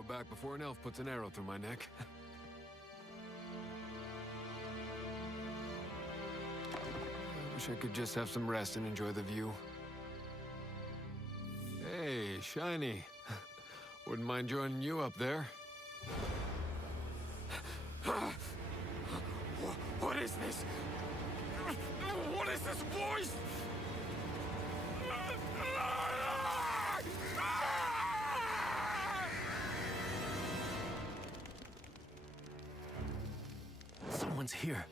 go back before an elf puts an arrow through my neck. I wish I could just have some rest and enjoy the view. Hey, Shiny. Wouldn't mind joining you up there. What is this? What is this voice? Someone's here.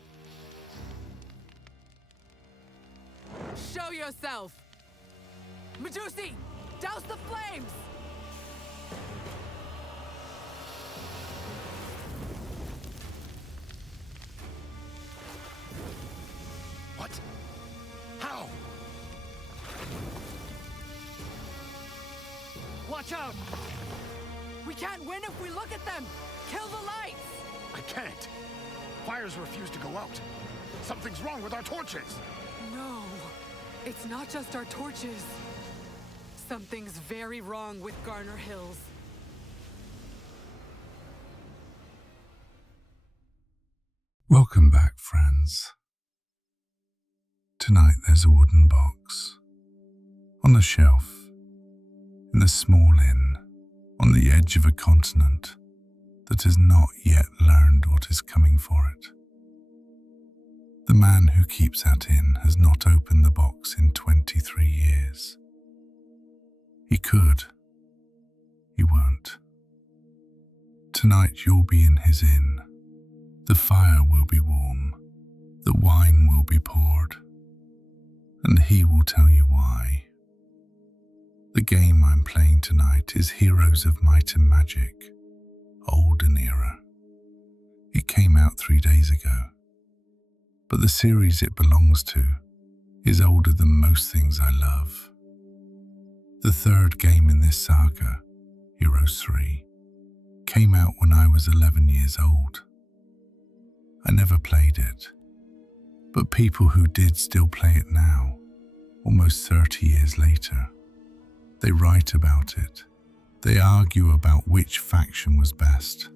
Show yourself! Medusi, douse the flames! What? How? Watch out! We can't win if we look at them! Kill the lights! I can't. Fires refuse to go out. Something's wrong with our torches. No, it's not just our torches. Something's very wrong with Garner Hills. Welcome back, friends. Tonight there's a wooden box on the shelf in a small inn on the edge of a continent that has not yet learned what is coming for it. The man who keeps that inn has not opened the box in 23 years. He could. He won't. Tonight you'll be in his inn. The fire will be warm. The wine will be poured. And he will tell you why. The game I'm playing tonight is Heroes of Might and Magic, Olden Era. It came out 3 days ago. But the series it belongs to is older than most things I love. The third game in this saga, Heroes 3, came out when I was 11 years old. I never played it, but people who did still play it now, almost 30 years later. They write about it. They argue about which faction was best.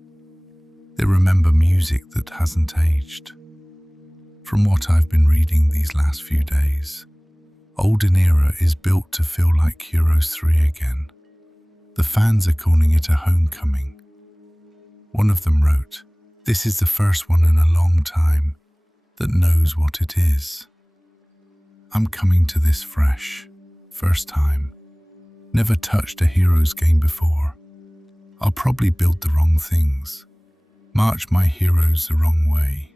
They remember music that hasn't aged. From what I've been reading these last few days, Olden Era is built to feel like Heroes 3 again. The fans are calling it a homecoming. One of them wrote, "This is the first one in a long time that knows what it is." I'm coming to this fresh, first time. Never touched a Heroes game before. I'll probably build the wrong things, march my heroes the wrong way.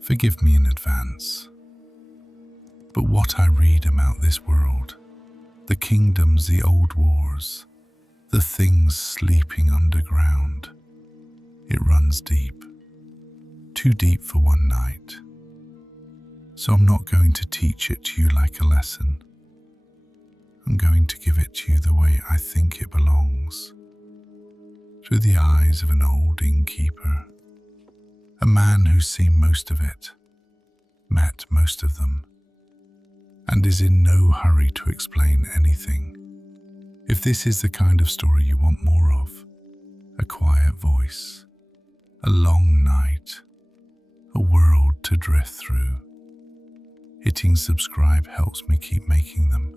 Forgive me in advance. But what I read about this world, the kingdoms, the old wars, the things sleeping underground, it runs deep. Too deep for one night. So I'm not going to teach it to you like a lesson. I'm going to give it to you the way I think it belongs. Through the eyes of an old innkeeper. A man who's seen most of it, met most of them, and is in no hurry to explain anything. If this is the kind of story you want more of, a quiet voice, a long night, a world to drift through. Hitting subscribe helps me keep making them.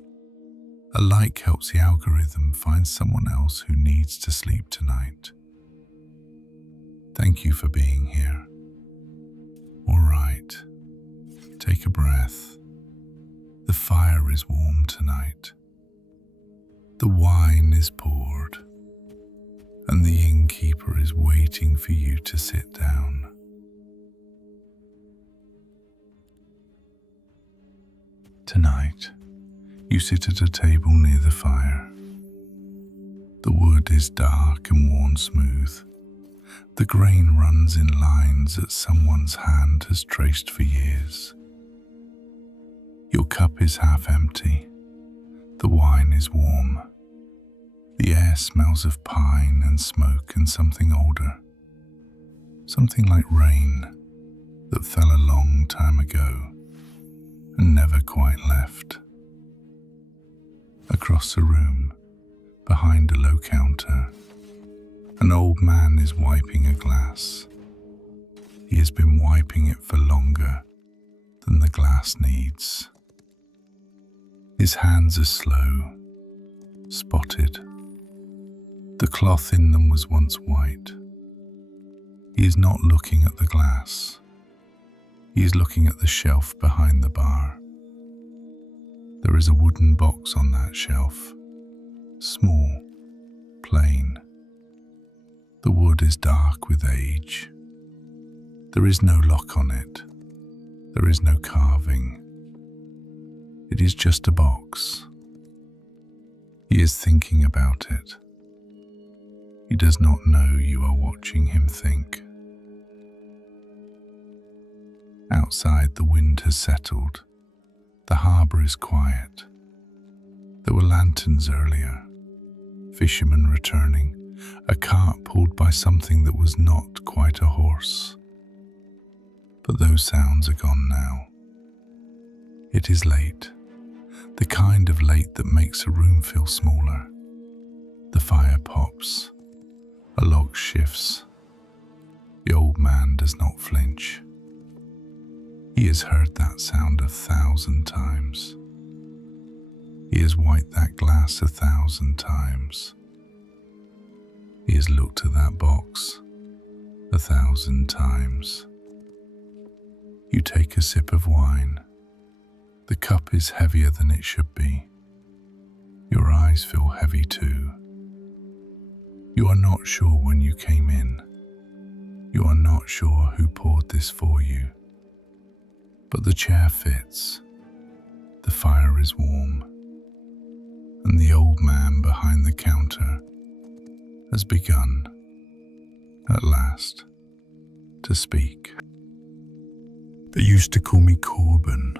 A like helps the algorithm find someone else who needs to sleep tonight. Thank you for being here. All right, take a breath. The fire is warm tonight. The wine is poured, and the innkeeper is waiting for you to sit down. Tonight, you sit at a table near the fire. The wood is dark and worn smooth. The grain runs in lines that someone's hand has traced for years. Your cup is half empty. The wine is warm. The air smells of pine and smoke and something older. Something like rain that fell a long time ago and never quite left. Across the room, behind a low counter, An old man is wiping a glass. He has been wiping it for longer than the glass needs. His hands are slow, spotted. The cloth in them was once white. He is not looking at the glass. He is looking at the shelf behind the bar. There is a wooden box on that shelf, small, plain. The wood is dark with age. There is no lock on it. There is no carving. It is just a box. He is thinking about it. He does not know you are watching him think. Outside, the wind has settled. The harbour is quiet. There were lanterns earlier, fishermen returning, a cart pulled by something that was not quite a horse. But those sounds are gone now. It is late, the kind of late that makes a room feel smaller. The fire pops, a log shifts. The old man does not flinch. He has heard that sound 1,000 times. He has wiped that glass 1,000 times. He has looked at that box 1,000 times. You take a sip of wine. The cup is heavier than it should be. Your eyes feel heavy too. You are not sure when you came in. You are not sure who poured this for you. But the chair fits. The fire is warm. And the old man behind the counter has begun, at last, to speak. They used to call me Corbin.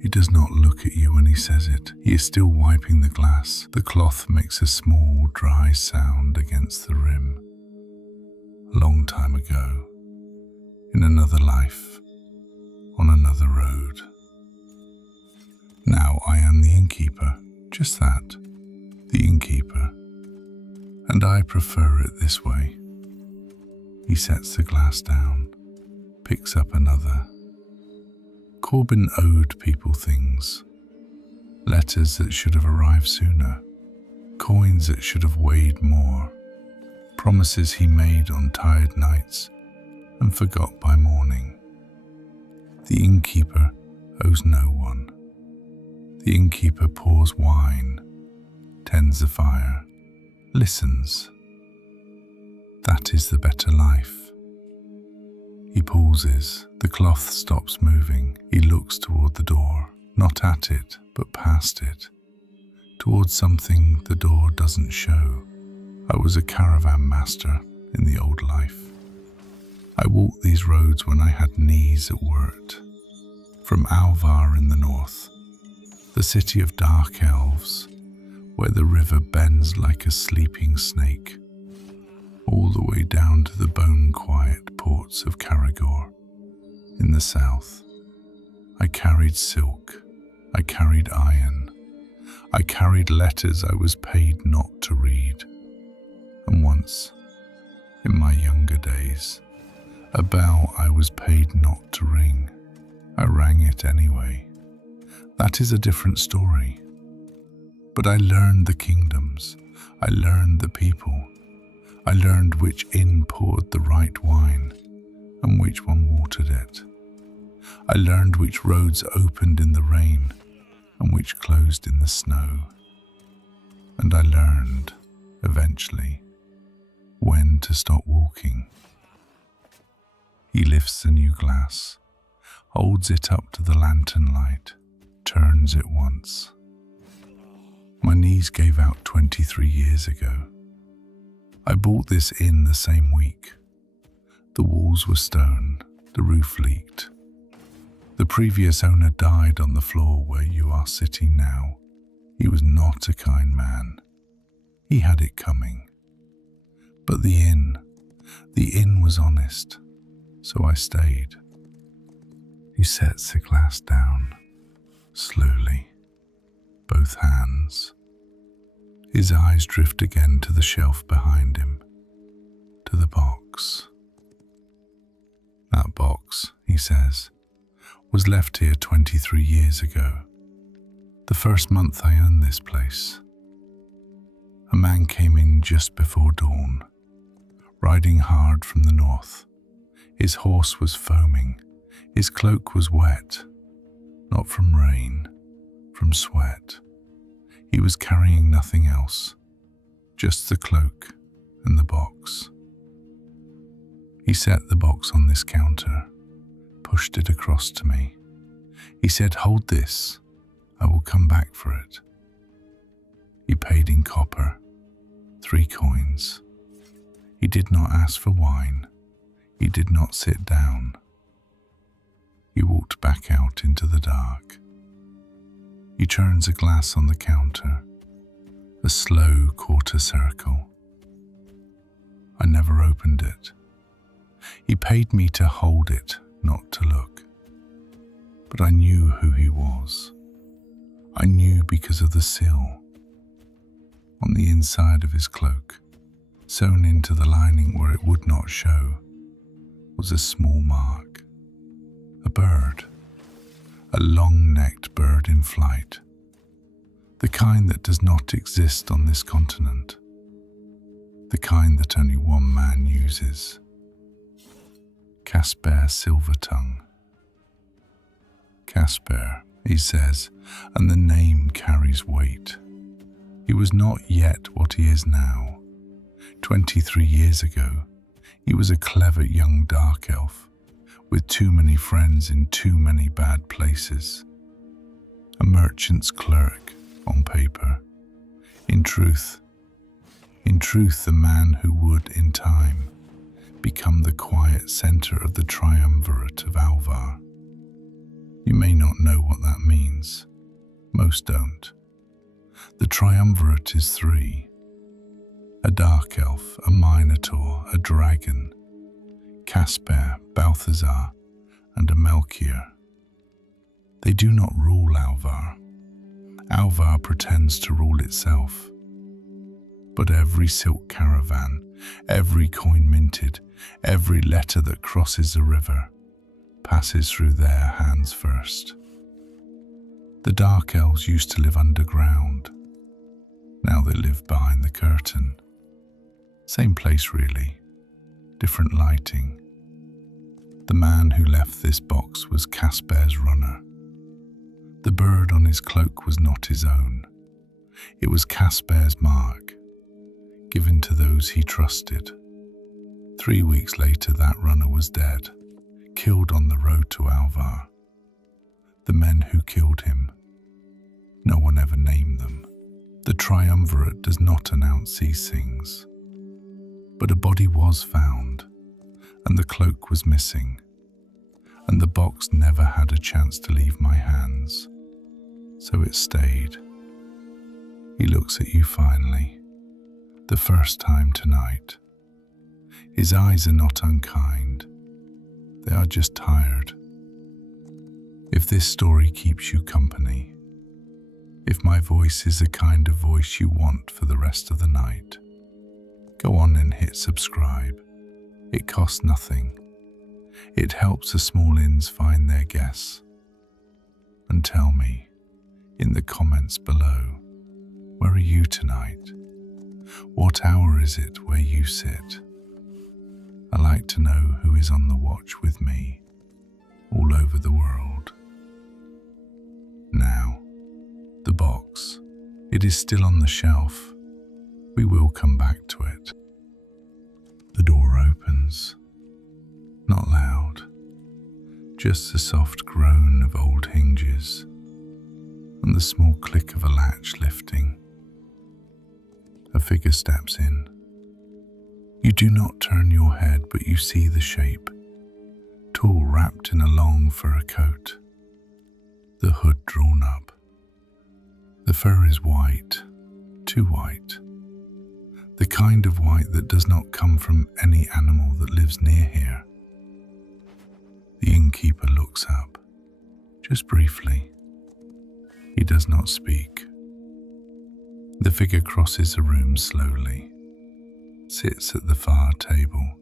He does not look at you when he says it. He is still wiping the glass. The cloth makes a small, dry sound against the rim. A long time ago, in another life, on another road. Now I am the innkeeper, just that, the innkeeper, and I prefer it this way. He sets the glass down, picks up another. Corbin owed people things, letters that should have arrived sooner, coins that should have weighed more, promises he made on tired nights and forgot by morning. The innkeeper owes no one. The innkeeper pours wine, tends the fire, listens. That is the better life. He pauses. The cloth stops moving. He looks toward the door, not at it, but past it, towards something the door doesn't show. I was a caravan master in the old life. I walked these roads when I had knees that worked. From Alvar in the north, the city of dark elves, where the river bends like a sleeping snake, all the way down to the bone-quiet ports of Caragor in the south. I carried silk, I carried iron, I carried letters I was paid not to read. And once, in my younger days, a bell I was paid not to ring. I rang it anyway. That is a different story. But I learned the kingdoms. I learned the people. I learned which inn poured the right wine and which one watered it. I learned which roads opened in the rain and which closed in the snow. And I learned, eventually, when to stop walking. He lifts the new glass, holds it up to the lantern light, turns it once. My knees gave out 23 years ago. I bought this inn the same week. The walls were stone, the roof leaked. The previous owner died on the floor where you are sitting now. He was not a kind man. He had it coming. But the inn was honest, so I stayed. He sets the glass down, slowly, both hands. His eyes drift again to the shelf behind him, to the box. That box, he says, was left here 23 years ago, the first month I owned this place. A man came in just before dawn, riding hard from the north. His horse was foaming, his cloak was wet, not from rain, from sweat. He was carrying nothing else, just the cloak and the box. He set the box on this counter, pushed it across to me. He said, "Hold this, I will come back for it." He paid in copper, 3 coins. He did not ask for wine. He did not sit down. He walked back out into the dark. He turns a glass on the counter, a slow quarter circle. I never opened it. He paid me to hold it, not to look. But I knew who he was. I knew because of the seal. On the inside of his cloak, sewn into the lining where it would not show, was a small mark. A bird. A long-necked bird in flight. The kind that does not exist on this continent. The kind that only one man uses. Casper Silvertongue. Casper, he says, and the name carries weight. He was not yet what he is now. 23 years ago, he was a clever young dark elf, with too many friends in too many bad places. A merchant's clerk on paper. In truth, the man who would, in time, become the quiet center of the triumvirate of Alvar. You may not know what that means. Most don't. The triumvirate is 3. A dark elf, a minotaur, a dragon, Casper, Balthazar, and a Melchior. They do not rule Alvar. Alvar pretends to rule itself. But every silk caravan, every coin minted, every letter that crosses the river, passes through their hands first. The dark elves used to live underground. Now they live behind the curtain. Same place really, different lighting. The man who left this box was Casper's runner. The bird on his cloak was not his own. It was Casper's mark, given to those he trusted. 3 weeks later, that runner was dead, killed on the road to Alvar. The men who killed him, no one ever named them. The triumvirate does not announce these things. But a body was found, and the cloak was missing, and the box never had a chance to leave my hands, so it stayed. He looks at you finally, the first time tonight. His eyes are not unkind, they are just tired. If this story keeps you company, if my voice is the kind of voice you want for the rest of the night, go on and hit subscribe. It costs nothing. It helps the small-ins find their guests. And tell me, in the comments below, where are you tonight? What hour is it where you sit? I like to know who is on the watch with me, all over the world. Now, the box. It is still on the shelf. We will come back to it. The door opens. Not loud, just the soft groan of old hinges and the small click of a latch lifting. A figure steps in. You do not turn your head, but you see the shape, tall, wrapped in a long fur coat, the hood drawn up. The fur is white, too white. The kind of white that does not come from any animal that lives near here. The innkeeper looks up, just briefly. He does not speak. The figure crosses the room slowly, sits at the far table,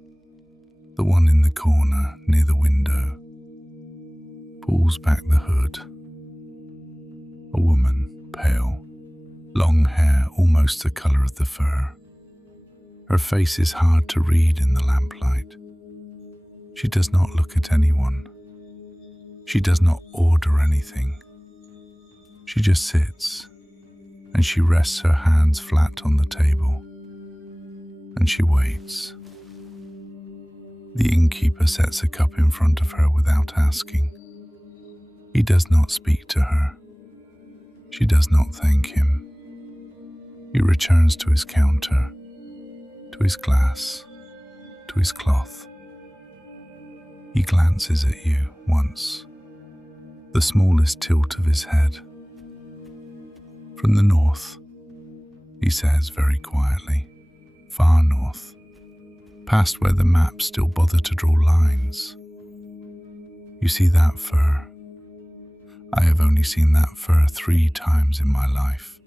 the one in the corner near the window, pulls back the hood. A woman, pale, long hair almost the color of the fur. Her face is hard to read in the lamplight. She does not look at anyone. She does not order anything. She just sits, and she rests her hands flat on the table, and she waits. The innkeeper sets a cup in front of her without asking. He does not speak to her. She does not thank him. He returns to his counter, to his glass, to his cloth. He glances at you once, the smallest tilt of his head. From the north, he says very quietly, far north, past where the maps still bother to draw lines. You see that fur? I have only seen that fur 3 times in my life.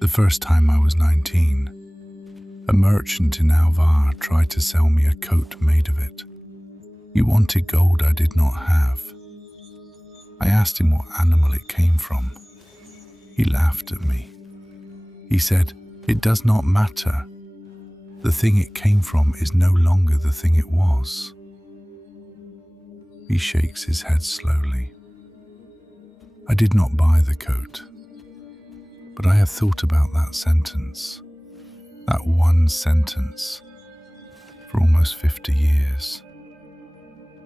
The first time I was 19, a merchant in Alvar tried to sell me a coat made of it. He wanted gold I did not have. I asked him what animal it came from. He laughed at me. He said, "It does not matter. The thing it came from is no longer the thing it was." He shakes his head slowly. I did not buy the coat, but I have thought about that sentence, that one sentence, for almost 50 years.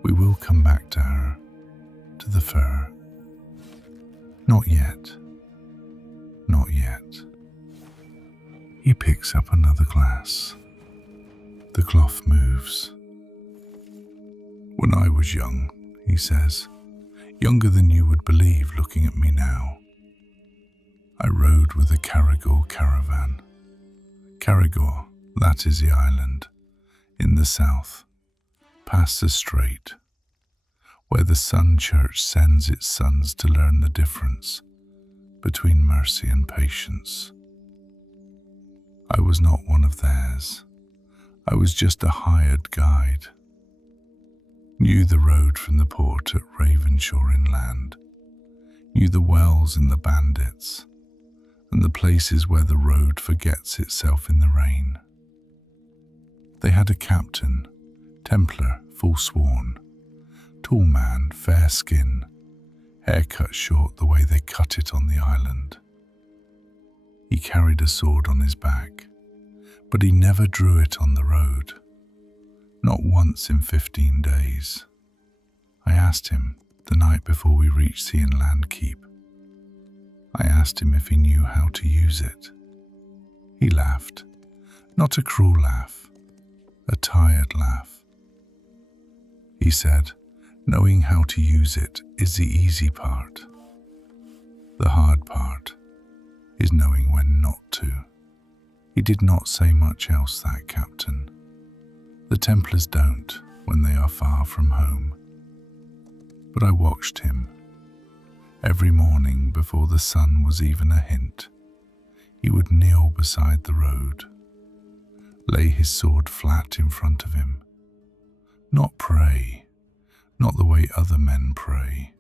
We will come back to her, to the fur. Not yet. Not yet. He picks up another glass. The cloth moves. When I was young, he says, younger than you would believe looking at me now, I rode with a Caragor caravan. Caragor, that is the island, in the south, past the strait, where the Sun Church sends its sons to learn the difference between mercy and patience. I was not one of theirs. I was just a hired guide. Knew the road from the port at Ravenshaw inland, knew the wells and the bandits, and the places where the road forgets itself in the rain. They had a captain, Templar, full sworn, tall man, fair skin, hair cut short the way they cut it on the island. He carried a sword on his back, but he never drew it on the road, not once in 15 days. I asked him the night before we reached the inland keep. I asked him if he knew how to use it. He laughed, not a cruel laugh, a tired laugh. He said, knowing how to use it is the easy part. The hard part is knowing when not to. He did not say much else, that captain. The Templars don't when they are far from home. But I watched him. Every morning before the sun was even a hint, he would kneel beside the road, lay his sword flat in front of him. Not pray, not the way other men pray.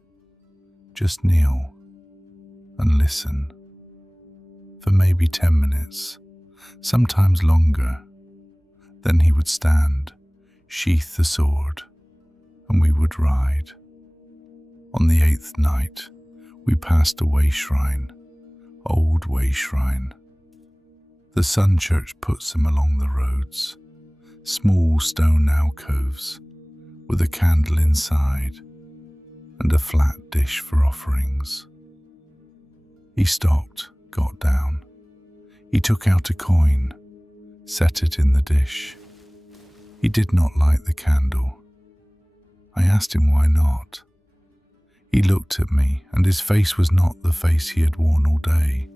Just kneel and listen. For maybe 10 minutes, sometimes longer. Then he would stand, sheath the sword, and we would ride. On the 8th night, we passed a way shrine, old way shrine. The Sun Church puts them along the roads, small stone alcoves with a candle inside and a flat dish for offerings. He stopped, got down. He took out a coin, set it in the dish. He did not light the candle. I asked him why not. He looked at me, and his face was not the face he had worn all day.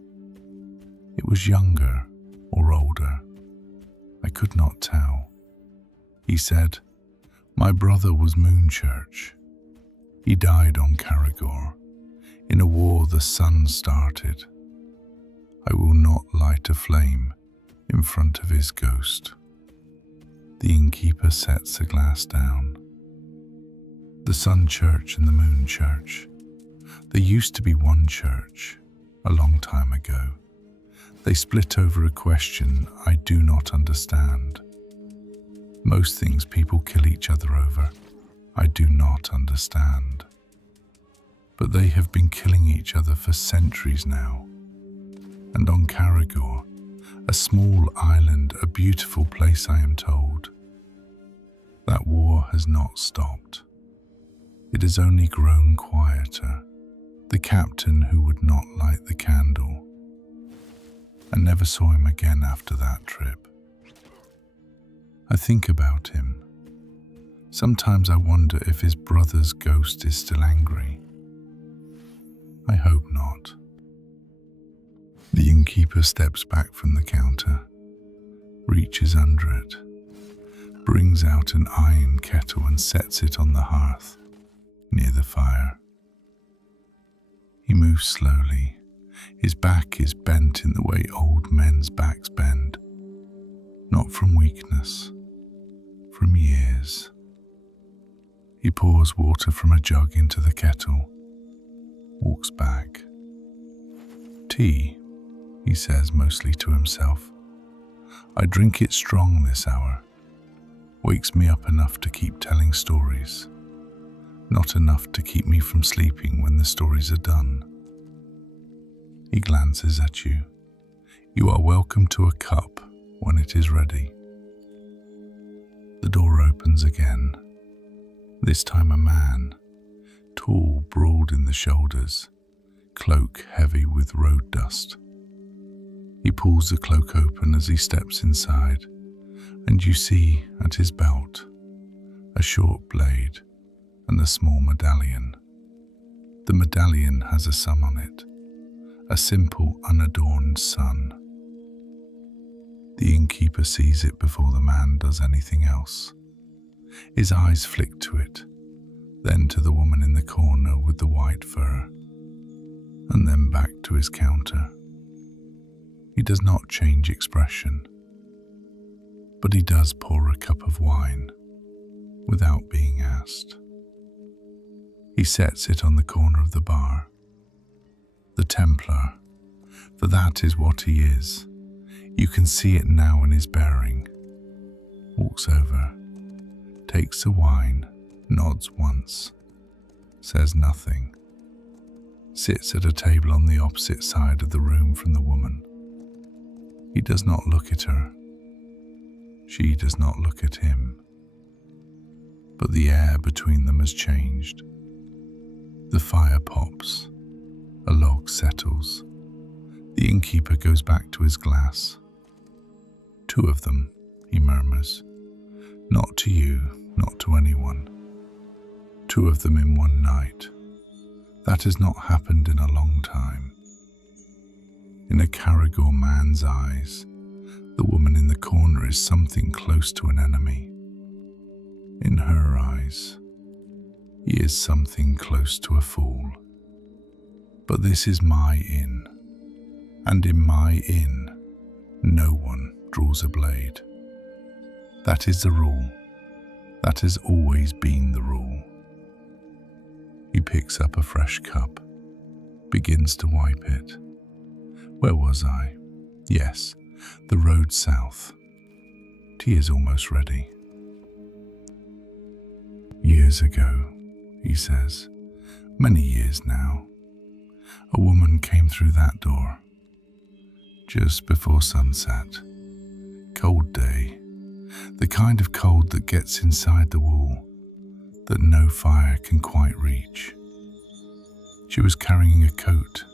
It was younger or older. I could not tell. He said, my brother was Moonchurch. He died on Caragor, in a war the sun started. I will not light a flame in front of his ghost. The innkeeper sets the glass down. The Sun Church and the Moon Church. There used to be one church, a long time ago. They split over a question I do not understand. Most things people kill each other over, I do not understand. But they have been killing each other for centuries now. And on Caragor, a small island, a beautiful place I am told, that war has not stopped. It has only grown quieter. The captain who would not light the candle, and never saw him again after that trip. I think about him. Sometimes I wonder if his brother's ghost is still angry. I hope not. The innkeeper steps back from the counter, reaches under it, brings out an iron kettle and sets it on the hearth near the fire. He moves slowly. His back is bent in the way old men's backs bend, not from weakness, from years. He pours water from a jug into the kettle, walks back. Tea, he says mostly to himself. I drink it strong this hour. Wakes me up enough to keep telling stories, not enough to keep me from sleeping when the stories are done. He glances at you. You are welcome to a cup when it is ready. The door opens again. This time a man, tall, broad in the shoulders, cloak heavy with road dust. He pulls the cloak open as he steps inside, and you see at his belt a short blade and a small medallion. The medallion has a sun on it, a simple, unadorned sun. The innkeeper sees it before the man does anything else. His eyes flick to it, then to the woman in the corner with the white fur, and then back to his counter. He does not change expression, but he does pour a cup of wine without being asked. He sets it on the corner of the bar. The Templar, for that is what he is. You can see it now in his bearing. Walks over, takes the wine, nods once, says nothing. Sits at a table on the opposite side of the room from the woman. He does not look at her. She does not look at him. But the air between them has changed. The fire pops. A log settles. The innkeeper goes back to his glass. 2 of them, he murmurs. Not to you, not to anyone. 2 of them in one night. That has not happened in a long time. In a Caragor man's eyes, the woman in the corner is something close to an enemy. In her eyes, he is something close to a fool. But this is my inn, and in my inn, no one draws a blade. That is the rule. That has always been the rule. He picks up a fresh cup, begins to wipe it. Where was I? Yes, the road south. Tea is almost ready. Years ago, he says, many years now, a woman came through that door, just before sunset. Cold day, the kind of cold that gets inside the wall, that no fire can quite reach. She was carrying a coat,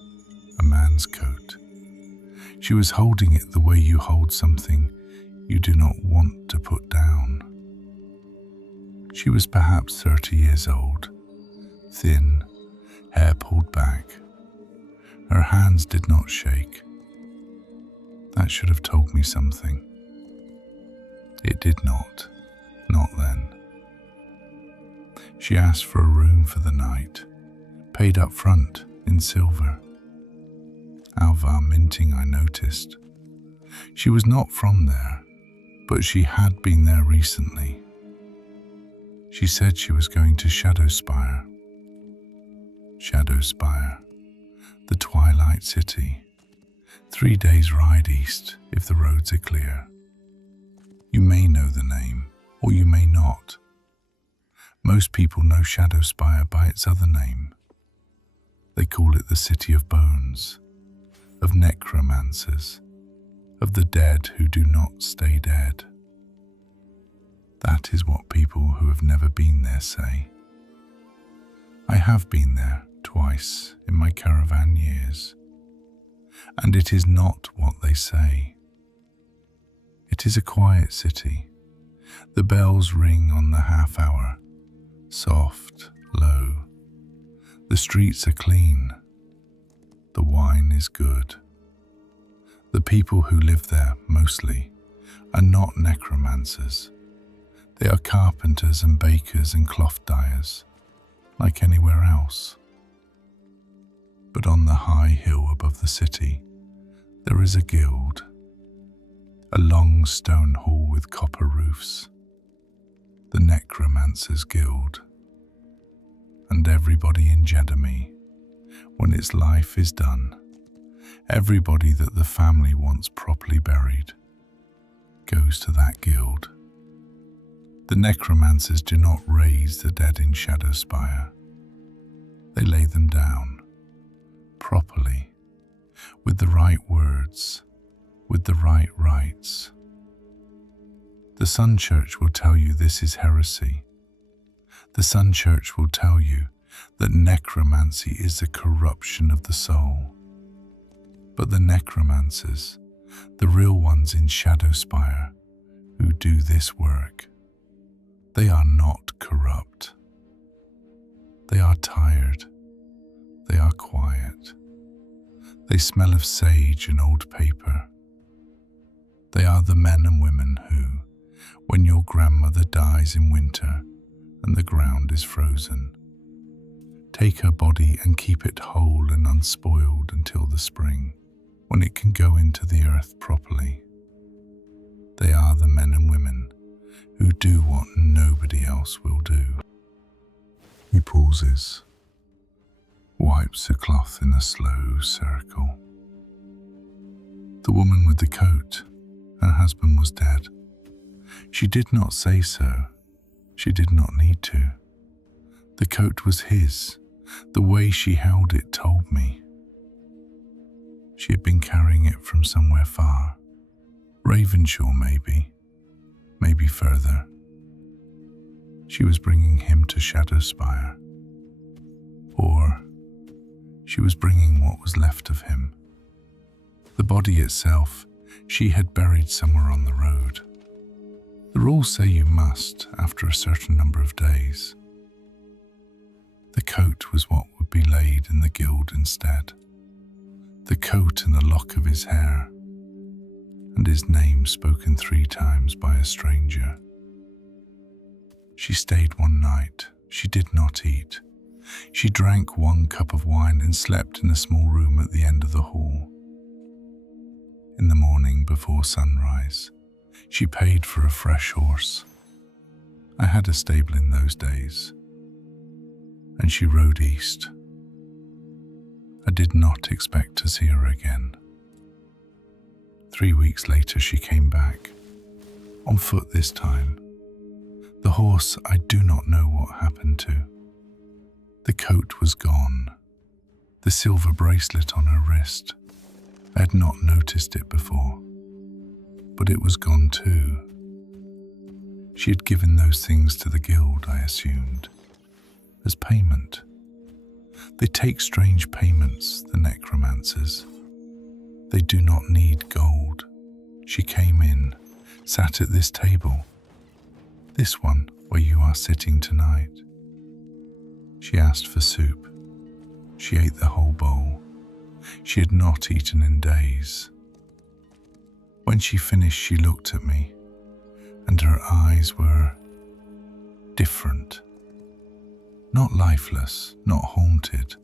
a man's coat. She was holding it the way you hold something you do not want to put down. She was perhaps 30 years old, thin, hair pulled back. Her hands did not shake. That should have told me something. It did not then. She asked for a room for the night, paid up front in silver. Alvar Minting, I noticed. She was not from there, but she had been there recently. She said she was going to Shadowspire. Shadowspire, the Twilight City. 3 days ride east if the roads are clear. You may know the name, or you may not. Most people know Shadowspire by its other name. They call it the City of Bones, of necromancers, of the dead who do not stay dead. That is what people who have never been there say. I have been there twice in my caravan years, and it is not what they say. It is a quiet city. The bells ring on the half hour, soft, low. The streets are clean. The wine is good. The people who live there, mostly, are not necromancers. They are carpenters and bakers and cloth dyers, like anywhere else. But on the high hill above the city, there is a guild, a long stone hall with copper roofs, the Necromancers Guild. And everybody in Jedami, when its life is done, everybody that the family wants properly buried, goes to that guild. The necromancers do not raise the dead in Shadowspire. They lay them down, properly, with the right words, with the right rites. The Sun Church will tell you this is heresy. The Sun Church will tell you that necromancy is the corruption of the soul. But the necromancers, the real ones in Shadowspire, who do this work, they are not corrupt. They are tired. They are quiet. They smell of sage and old paper. They are the men and women who, when your grandmother dies in winter and the ground is frozen, take her body and keep it whole and unspoiled until the spring, when it can go into the earth properly. They are the men and women who do what nobody else will do. He pauses, wipes a cloth in a slow circle. The woman with the coat, her husband was dead. She did not say so. She did not need to. The coat was his. The way she held it told me. She had been carrying it from somewhere far. Ravenshaw, maybe further. She was bringing him to Shadowspire. Or she was bringing what was left of him. The body itself she had buried somewhere on the road. The rules say you must after a certain number of days. The coat was what would be laid in the guild instead. The coat and the lock of his hair, and his name spoken 3 times by a stranger. She stayed one night. She did not eat. She drank 1 cup of wine and slept in a small room at the end of the hall. In the morning before sunrise, she paid for a fresh horse. I had a stable in those days, and she rode east. I did not expect to see her again. 3 weeks later she came back, on foot this time. The horse I do not know what happened to. The coat was gone. The silver bracelet on her wrist, I had not noticed it before, but it was gone too. She had given those things to the guild, I assumed, as payment. They take strange payments, the necromancers. They do not need gold. She came in, sat at this table, this one where you are sitting tonight. She asked for soup. She ate the whole bowl. She had not eaten in days. When she finished, she looked at me, and her eyes were different. Not lifeless, not haunted,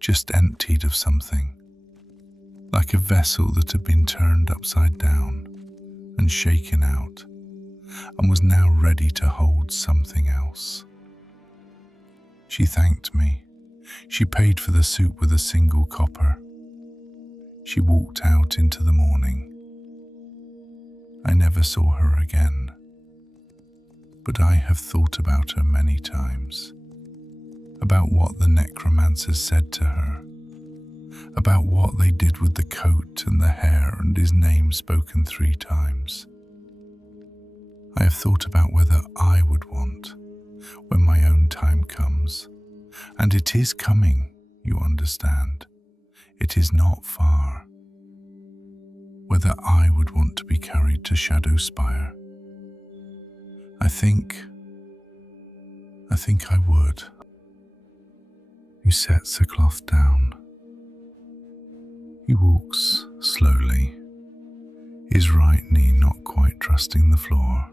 just emptied of something. like a vessel that had been turned upside down and shaken out and was now ready to hold something else. She thanked me. She paid for the soup with a single copper. She walked out into the morning. I never saw her again, but I have thought about her many times, about what the necromancers said to her, about what they did with the coat and the hair and his name spoken 3 times. I have thought about whether I would want, when my own time comes, and it is coming, you understand, it is not far, whether I would want to be carried to Shadowspire. I think I would. He sets the cloth down. He walks slowly, his right knee not quite trusting the floor,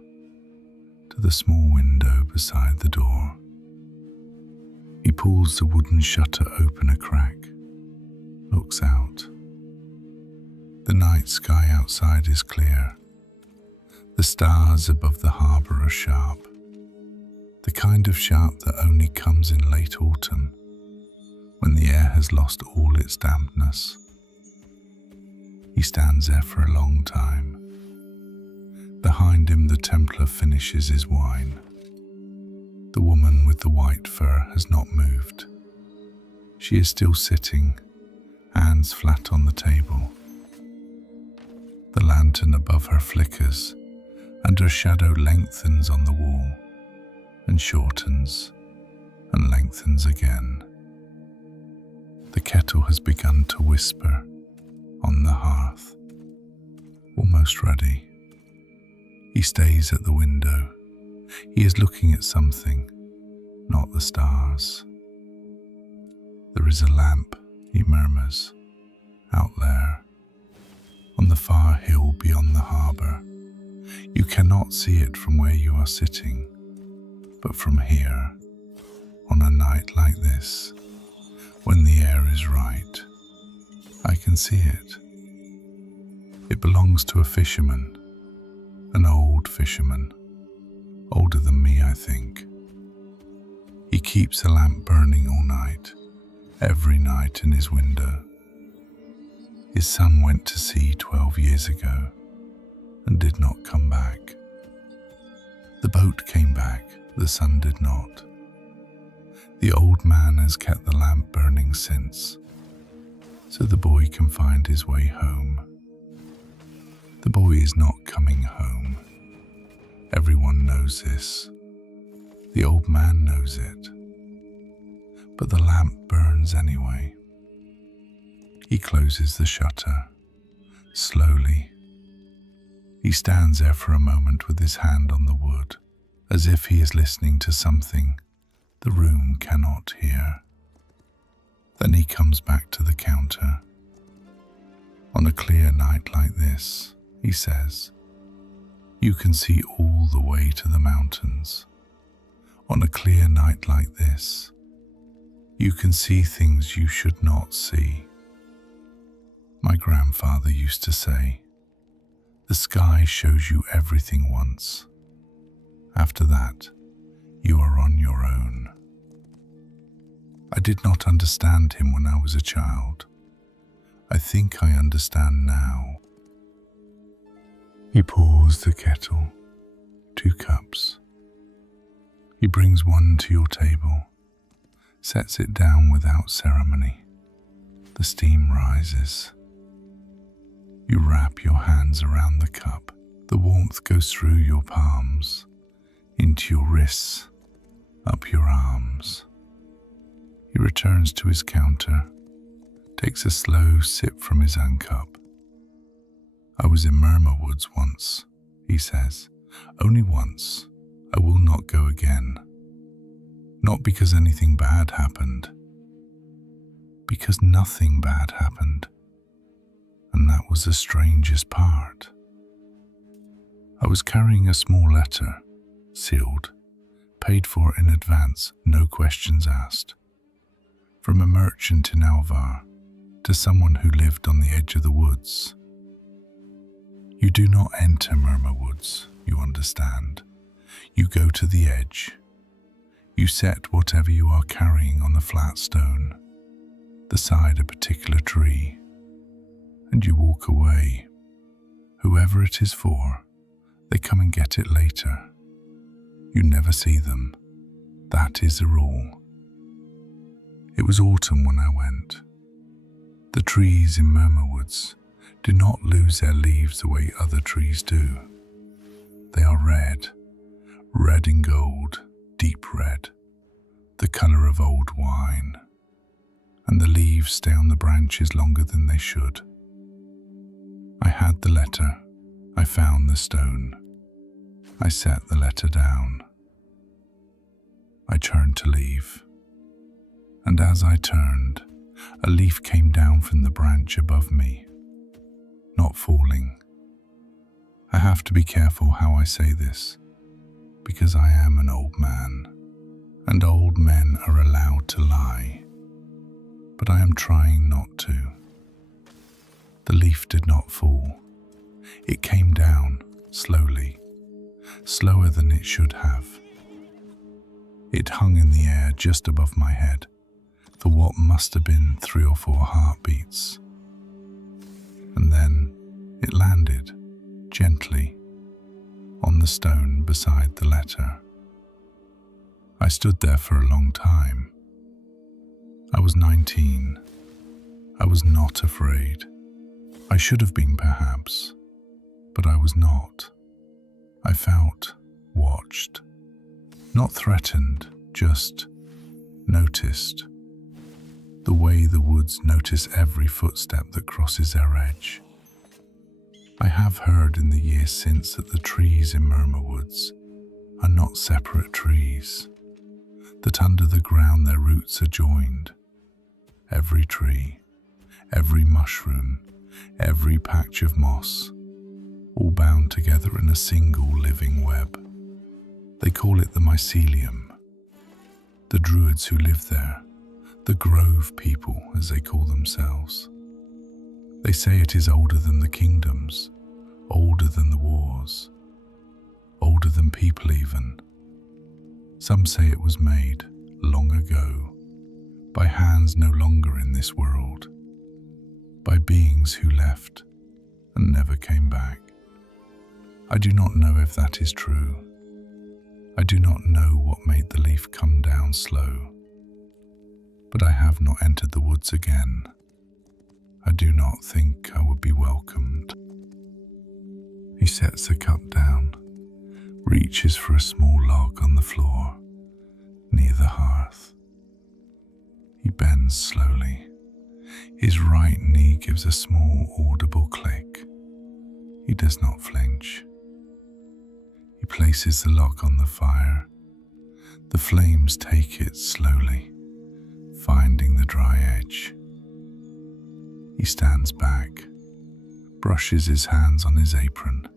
to the small window beside the door. He pulls the wooden shutter open a crack, looks out. The night sky outside is clear. The stars above the harbour are sharp, the kind of sharp that only comes in late autumn, when the air has lost all its dampness. He stands there for a long time. Behind him the Templar finishes his wine. The woman with the white fur has not moved. She is still sitting, hands flat on the table. The lantern above her flickers, and her shadow lengthens on the wall, and shortens, and lengthens again. The kettle has begun to whisper on the hearth, almost ready. He stays at the window. He is looking at something, not the stars. There is a lamp, he murmurs, out there, on the far hill beyond the harbour. You cannot see it from where you are sitting, but from here, on a night like this, when the air is right, I can see it. It belongs to a fisherman, an old fisherman, older than me, I think. He keeps a lamp burning all night, every night in his window. His son went to sea 12 years ago and did not come back. The boat came back, the son did not. The old man has kept the lamp burning since, so the boy can find his way home. The boy is not coming home. Everyone knows this. The old man knows it. But the lamp burns anyway. He closes the shutter, slowly. He stands there for a moment with his hand on the wood, as if he is listening to something the room cannot hear. Then he comes back to the counter. On a clear night like this, he says, you can see all the way to the mountains. On a clear night like this, you can see things you should not see. My grandfather used to say, the sky shows you everything once. After that, you are on your own. I did not understand him when I was a child. I think I understand now. He pours the kettle, 2 cups. He brings one to your table, sets it down without ceremony. The steam rises. You wrap your hands around the cup. The warmth goes through your palms, into your wrists, up your arms. He returns to his counter, takes a slow sip from his own cup. I was in Murmur Woods once, he says. Only once. I will not go again. Not because anything bad happened. Because nothing bad happened. And that was the strangest part. I was carrying a small letter, sealed, paid for in advance, no questions asked, from a merchant in Alvar to someone who lived on the edge of the woods. You do not enter Murmur Woods, you understand. You go to the edge. You set whatever you are carrying on the flat stone, beside a particular tree, and you walk away. Whoever it is for, they come and get it later. You never see them. That is the rule. It was autumn when I went. The trees in Murmur Woods do not lose their leaves the way other trees do. They are red, red and gold, deep red, the colour of old wine, and the leaves stay on the branches longer than they should. I had the letter. I found the stone. I set the letter down. I turned to leave, and as I turned, a leaf came down from the branch above me, not falling. I have to be careful how I say this, because I am an old man, and old men are allowed to lie, but I am trying not to. The leaf did not fall. It came down slowly, slower than it should have. It hung in the air just above my head for what must have been 3 or 4 heartbeats. And then it landed gently on the stone beside the letter. I stood there for a long time. I was 19. I was not afraid. I should have been perhaps, but I was not. I felt watched. Not threatened, just noticed. The way the woods notice every footstep that crosses their edge. I have heard in the years since that the trees in Murmur Woods are not separate trees, that under the ground their roots are joined. Every tree, every mushroom, every patch of moss, all bound together in a single living web. They call it the mycelium. The druids who live there, the grove people as they call themselves. They say it is older than the kingdoms, older than the wars, older than people even. Some say it was made long ago by hands no longer in this world, by beings who left and never came back. I do not know if that is true. I do not know what made the leaf come down slow, but I have not entered the woods again. I do not think I would be welcomed. He sets the cup down, reaches for a small log on the floor, near the hearth. He bends slowly. His right knee gives a small audible click. He does not flinch. He places the log on the fire. The flames take it slowly, finding the dry edge. He stands back, brushes his hands on his apron.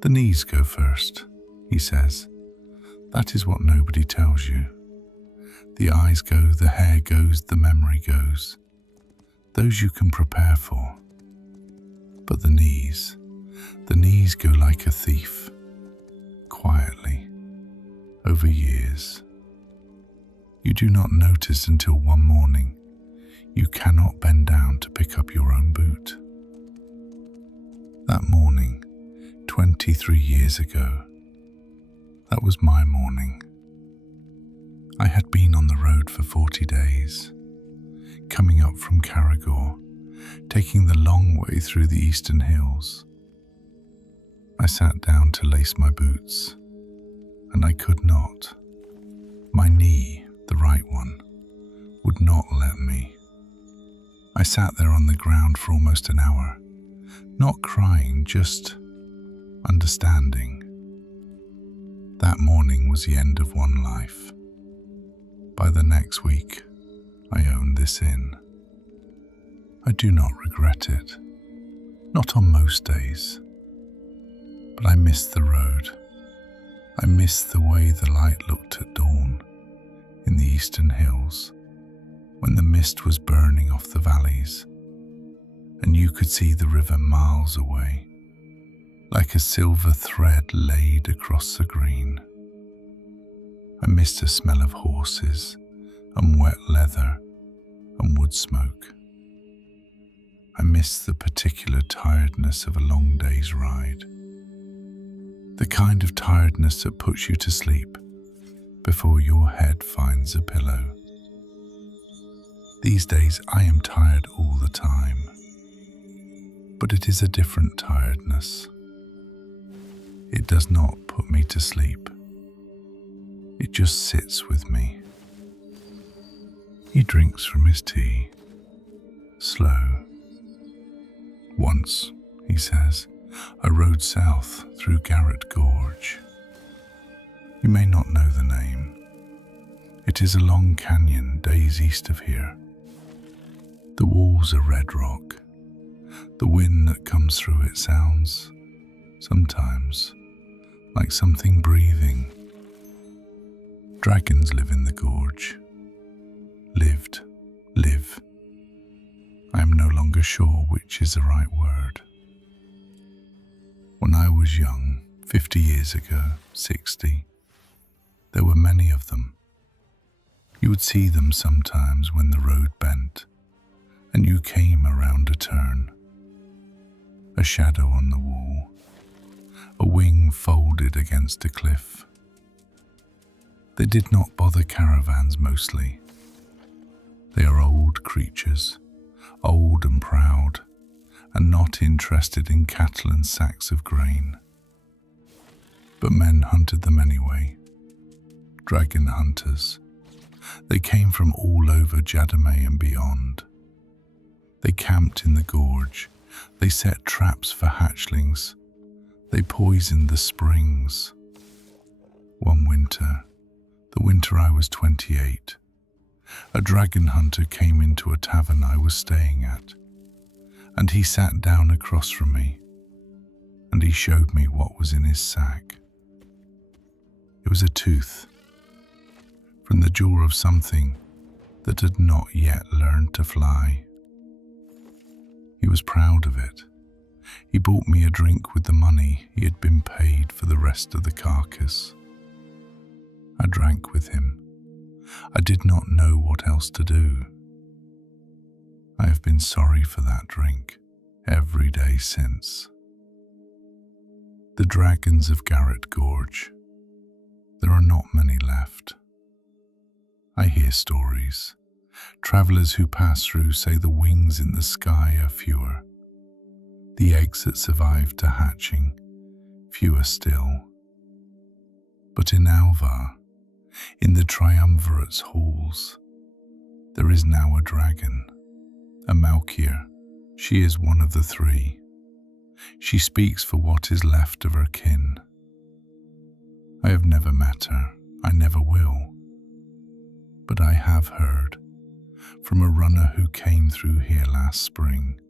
The knees go first, he says. That is what nobody tells you. The eyes go, the hair goes, the memory goes. Those you can prepare for. But the knees go like a thief, quietly, over years. You do not notice until one morning you cannot bend down to pick up your own boot. That morning, 23 years ago, that was my morning. I had been on the road for 40 days, coming up from Caragor, taking the long way through the eastern hills. I sat down to lace my boots, and I could not. My knee, the right one, would not let me. I sat there on the ground for almost an hour, not crying, just understanding. That morning was the end of one life. By the next week, I owned this inn. I do not regret it, not on most days. But I miss the road. I miss the way the light looked at dawn in the eastern hills. when the mist was burning off the valleys, and you could see the river miles away, like a silver thread laid across the green. I missed the smell of horses and wet leather and wood smoke. I missed the particular tiredness of a long day's ride. The kind of tiredness that puts you to sleep before your head finds a pillow. These days I am tired all the time, but it is a different tiredness. It does not put me to sleep. It just sits with me. He drinks from his tea, slow. Once, he says, I rode south through Garrett Gorge. You may not know the name. It is a long canyon days east of here. The walls are red rock. The wind that comes through it sounds, sometimes, like something breathing. Dragons live in the gorge. Live. I am no longer sure which is the right word. When I was young, 50 years ago, 60, there were many of them. You would see them sometimes when the road bent and you came around a turn. A shadow on the wall, a wing folded against a cliff. They did not bother caravans mostly. They are old creatures, old and proud, and not interested in cattle and sacks of grain. But men hunted them anyway. Dragon hunters. They came from all over Jadame and beyond. They camped in the gorge. They set traps for hatchlings. They poisoned the springs. One winter, the winter I was 28, a dragon hunter came into a tavern I was staying at, and he sat down across from me, and he showed me what was in his sack. It was a tooth from the jaw of something that had not yet learned to fly. He was proud of it. He bought me a drink with the money he had been paid for the rest of the carcass. I drank with him. I did not know what else to do. I have been sorry for that drink every day since. The dragons of Garrett Gorge. There are not many left. I hear stories. Travelers who pass through say the wings in the sky are fewer. The eggs that survive to hatching, fewer still. But in Alvar, in the triumvirate's halls, there is now a dragon, a Malkier. She is one of the three. She speaks for what is left of her kin. I have never met her, I never will. But I have heard, from a runner who came through here last spring,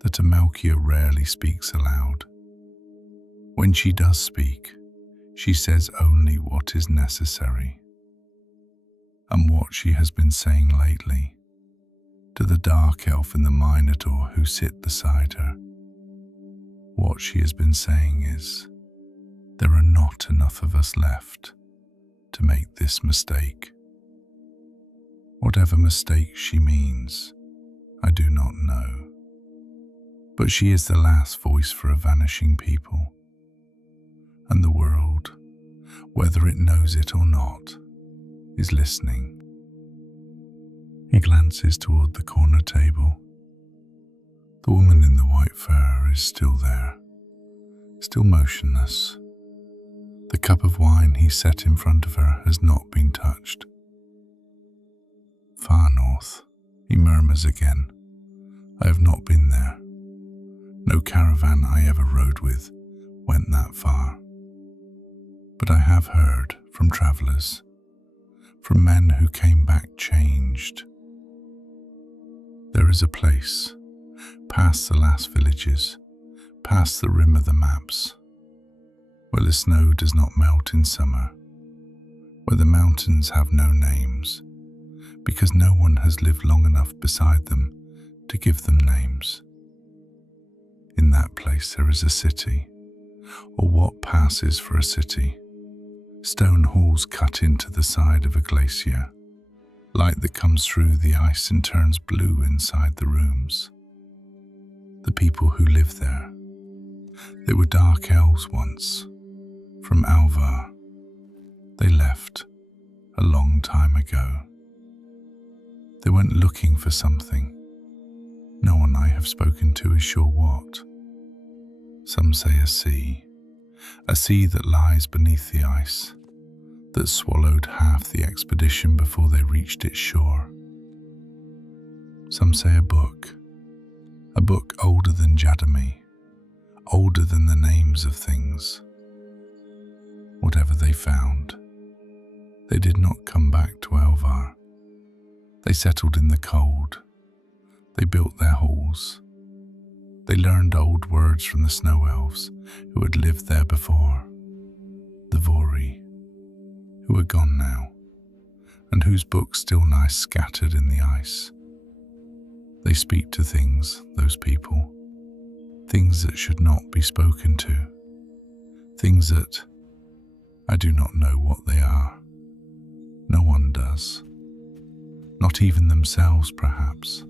that a Malkier rarely speaks aloud. When she does speak, she says only what is necessary. And what she has been saying lately, to the dark elf and the Minotaur who sit beside her, what she has been saying is, there are not enough of us left to make this mistake. Whatever mistake she means, I do not know. But she is the last voice for a vanishing people. And the world, whether it knows it or not, is listening. He glances toward the corner table. The woman in the white fur is still there, still motionless. The cup of wine he set in front of her has not been touched. Far north, he murmurs again. I have not been there. No caravan I ever rode with went that far. But I have heard from travelers, from men who came back changed. There is a place, past the last villages, past the rim of the maps, where the snow does not melt in summer, where the mountains have no names, because no one has lived long enough beside them to give them names. In that place there is a city, or what passes for a city. Stone halls cut into the side of a glacier, light that comes through the ice and turns blue inside the rooms. The people who live there, they were dark elves once, from Alvar. They left a long time ago. They went looking for something. No one I have spoken to is sure what. Some say a sea that lies beneath the ice, that swallowed half the expedition before they reached its shore. Some say a book older than Jadami, older than the names of things. Whatever they found, they did not come back to Alvar. They settled in the cold. They built their halls. They learned old words from the snow elves who had lived there before. The Vori, who are gone now, and whose books still lie scattered in the ice. They speak to things, those people, things that should not be spoken to, things that I do not know what they are. No one does. Not even themselves, perhaps.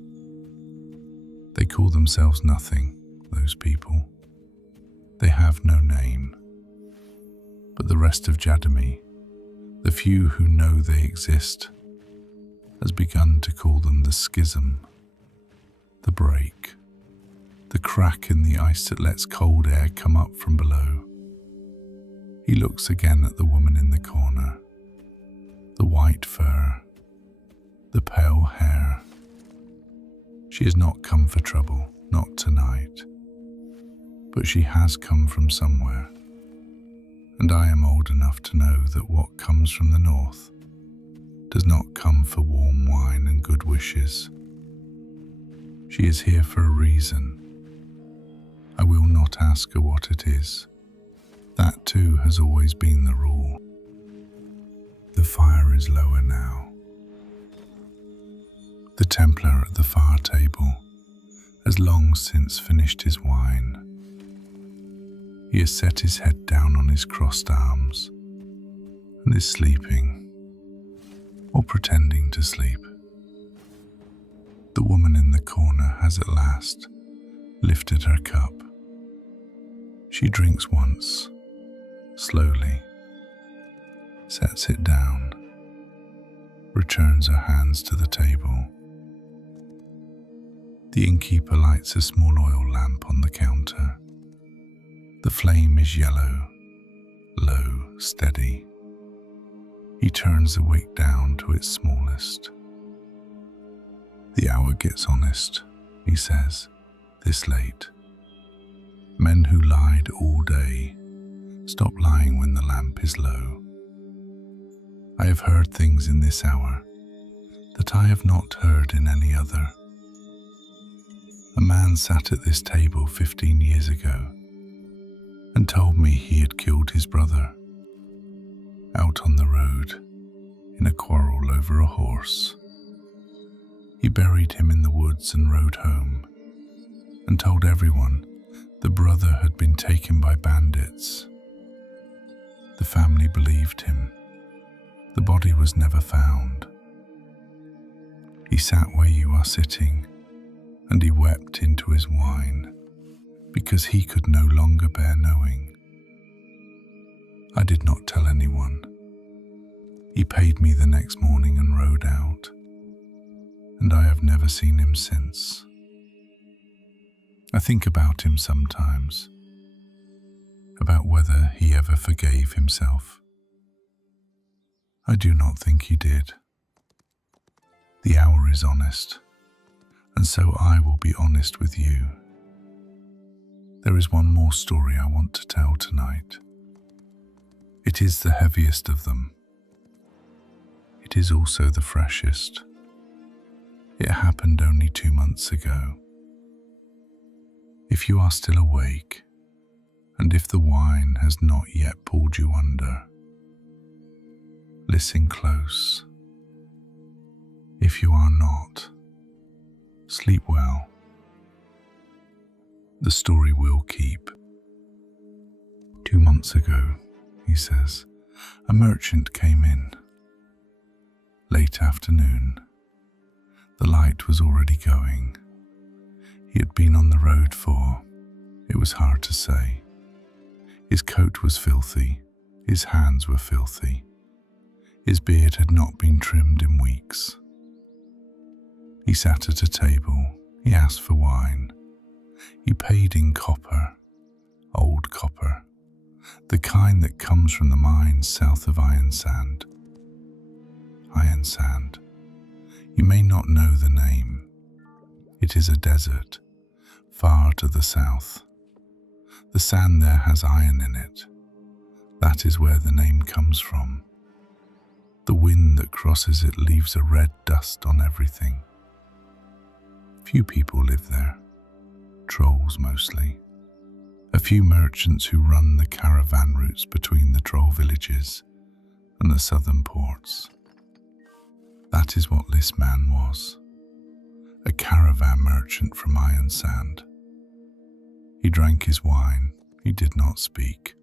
They call themselves nothing, those people. They have no name. But the rest of Jadami, the few who know they exist, has begun to call them the schism, the break, the crack in the ice that lets cold air come up from below. He looks again at the woman in the corner, the white fur, the pale hair. She has not come for trouble, not tonight, but she has come from somewhere, and I am old enough to know that what comes from the north does not come for warm wine and good wishes. She is here for a reason. I will not ask her what it is. That too has always been the rule. The fire is lower now. The Templar at the far table has long since finished his wine. He has set his head down on his crossed arms and is sleeping, or pretending to sleep. The woman in the corner has at last lifted her cup. She drinks once, slowly, sets it down, returns her hands to the table. The innkeeper lights a small oil lamp on the counter. The flame is yellow, low, steady. He turns the wick down to its smallest. The hour gets honest, he says, this late. Men who lied all day stop lying when the lamp is low. I have heard things in this hour that I have not heard in any other. A man sat at this table 15 years ago and told me he had killed his brother out on the road in a quarrel over a horse. He buried him in the woods and rode home and told everyone the brother had been taken by bandits. The family believed him. The body was never found. He sat where you are sitting, and he wept into his wine because he could no longer bear knowing. I did not tell anyone. He paid me the next morning and rode out, and I have never seen him since. I think about him sometimes, about whether he ever forgave himself. I do not think he did. The hour is honest, and so I will be honest with you. There is one more story I want to tell tonight. It is the heaviest of them. It is also the freshest. It happened only 2 months ago. If you are still awake, and if the wine has not yet pulled you under, listen close. If you are not, sleep well. The story will keep. 2 months ago, he says, a merchant came in. Late afternoon. The light was already going. He had been on the road for, it was hard to say. His coat was filthy, his hands were filthy. His beard had not been trimmed in weeks. He sat at a table, he asked for wine. He paid in copper, old copper, the kind that comes from the mines south of Ironsand. Ironsand. You may not know the name. It is a desert, far to the south. The sand there has iron in it. That is where the name comes from. The wind that crosses it leaves a red dust on everything. Few people live there, trolls mostly. A few merchants who run the caravan routes between the troll villages and the southern ports. That is what this man was, a caravan merchant from Ironsand. He drank his wine, he did not speak.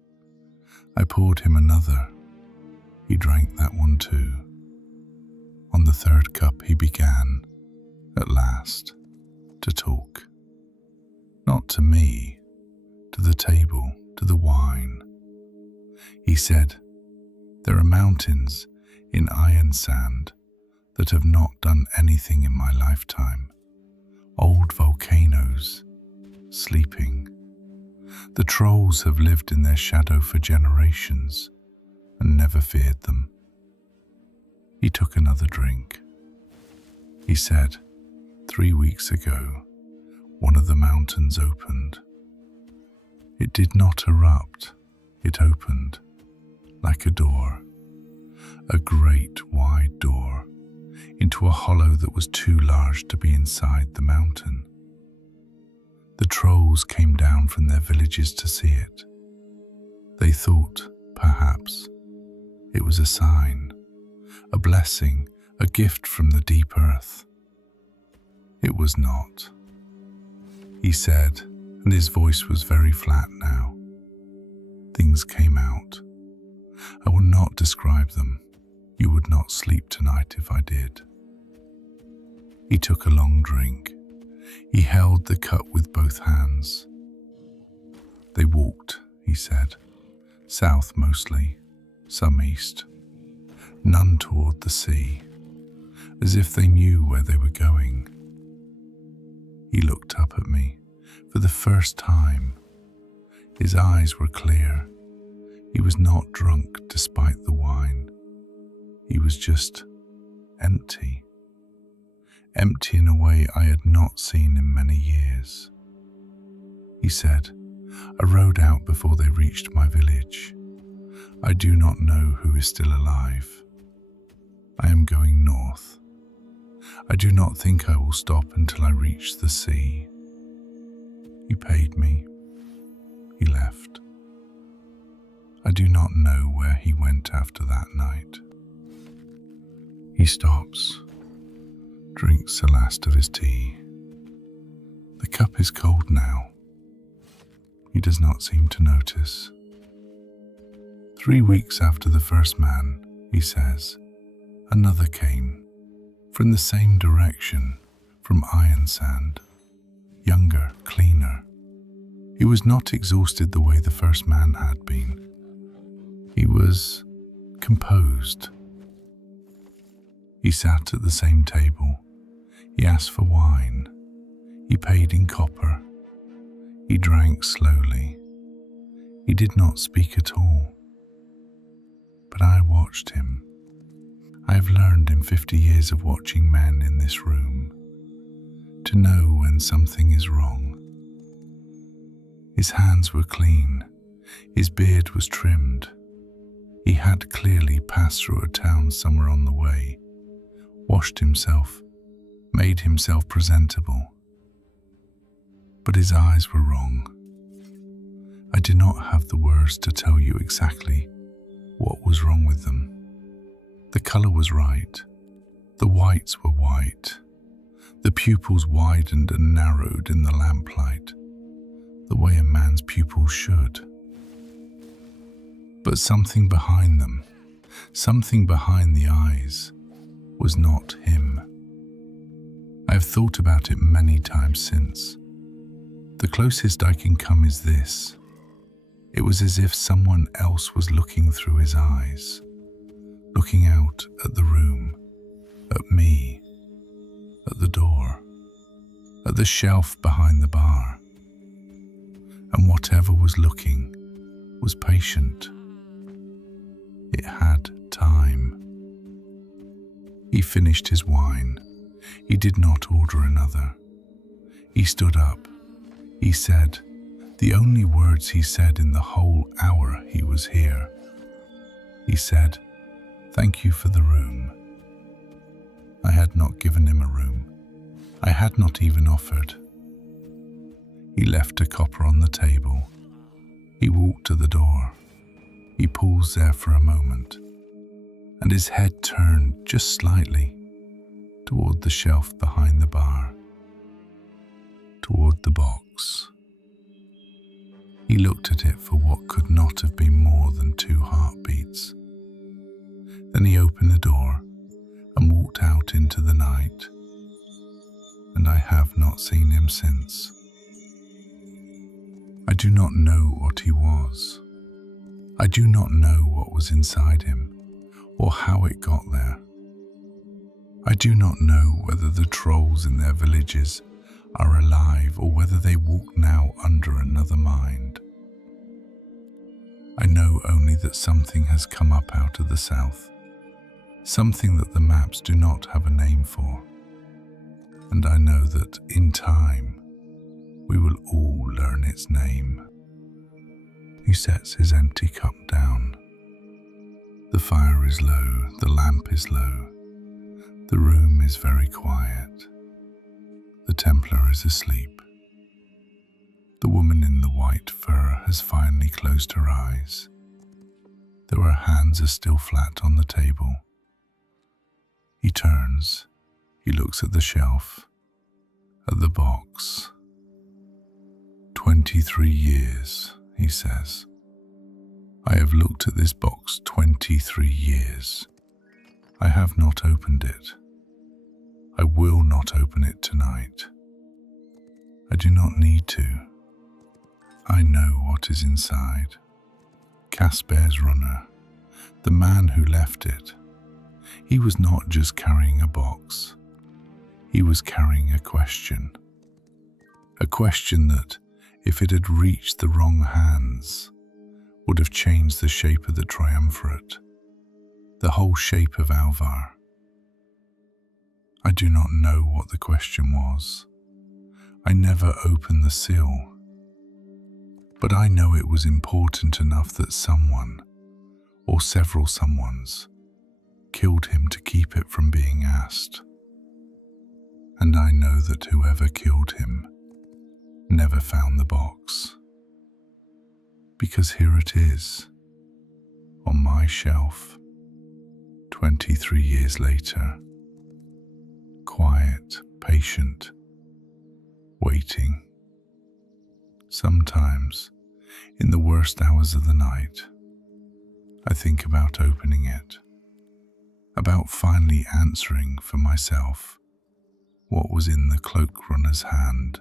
I poured him another. He drank that one too. On the third cup he began, at last, to talk. Not to me, to the table, to the wine. He said, there are mountains in Ironsand that have not done anything in my lifetime. Old volcanoes, sleeping. The trolls have lived in their shadow for generations and never feared them. He took another drink. He said, 3 weeks ago, one of the mountains opened. It did not erupt, it opened, like a door, a great wide door, into a hollow that was too large to be inside the mountain. The trolls came down from their villages to see it. They thought, perhaps, it was a sign, a blessing, a gift from the deep earth. It was not. He said, and his voice was very flat now. Things came out. I will not describe them. You would not sleep tonight if I did. He took a long drink. He held the cup with both hands. They walked, he said, south mostly, some east, none toward the sea, as if they knew where they were going. He looked up at me for the first time. His eyes were clear. He was not drunk despite the wine. He was just empty. Empty in a way I had not seen in many years. He said, I rode out before they reached my village. I do not know who is still alive. I am going north. I do not think I will stop until I reach the sea. He paid me. He left. I do not know where he went after that night. He stops, drinks the last of his tea. The cup is cold now. He does not seem to notice. 3 weeks after the first man, he says, another came, from the same direction, from Ironsand, younger, cleaner. He was not exhausted the way the first man had been. He was composed. He sat at the same table. He asked for wine. He paid in copper. He drank slowly. He did not speak at all. But I watched him. I have learned in 50 years of watching men in this room to know when something is wrong. His hands were clean. His beard was trimmed. He had clearly passed through a town somewhere on the way, washed himself, made himself presentable. But his eyes were wrong. I did not have the words to tell you exactly what was wrong with them. The color was right. The whites were white. The pupils widened and narrowed in the lamplight, the way a man's pupils should. But something behind them, something behind the eyes, was not him. I have thought about it many times since. The closest I can come is this. It was as if someone else was looking through his eyes, looking out at the room, at me, at the door, at the shelf behind the bar. And whatever was looking was patient. It had time. He finished his wine. He did not order another. He stood up. He said, the only words he said in the whole hour he was here. He said, "Thank you for the room." I had not given him a room. I had not even offered. He left a copper on the table. He walked to the door. He paused there for a moment, and his head turned just slightly toward the shelf behind the bar, toward the box. He looked at it for what could not have been more than 2 heartbeats. Then he opened the door and walked out into the night, and I have not seen him since. I do not know what he was. I do not know what was inside him or how it got there. I do not know whether the trolls in their villages are alive or whether they walk now under another mind. I know only that something has come up out of the south, something that the maps do not have a name for. And I know that in time we will all learn its name. He sets his empty cup down. The fire is low, the lamp is low. The room is very quiet. The Templar is asleep. The woman in the white fur has finally closed her eyes, though her hands are still flat on the table. He turns. He looks at the shelf, at the box. 23 years, he says. I have looked at this box 23 years. I have not opened it. I will not open it tonight. I do not need to. I know what is inside. Casper's runner, the man who left it. He was not just carrying a box. He was carrying a question. A question that, if it had reached the wrong hands, would have changed the shape of the triumvirate, the whole shape of Alvar. I do not know what the question was. I never opened the seal. But I know it was important enough that someone, or several someones, killed him to keep it from being asked. And I know that whoever killed him never found the box. Because here it is, on my shelf, 23 years later, quiet, patient, waiting. Sometimes, in the worst hours of the night, I think about opening it, about finally answering for myself what was in the cloak runner's hand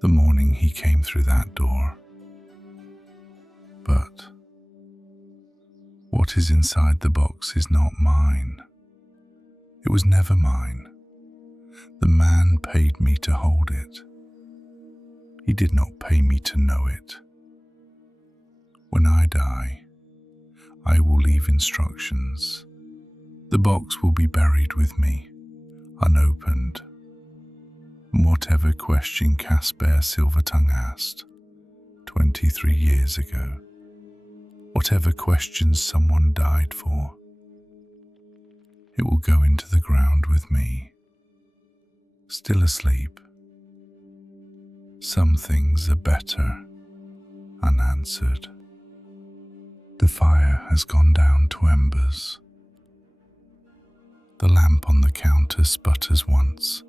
the morning he came through that door. But what is inside the box is not mine. It was never mine. The man paid me to hold it. He did not pay me to know it. When I die, I will leave instructions. The box will be buried with me, unopened. And whatever question Casper Silvertongue asked 23 years ago, whatever questions someone died for, it will go into the ground with me, still asleep. Some things are better unanswered. The fire has gone down to embers. The lamp on the sputters once,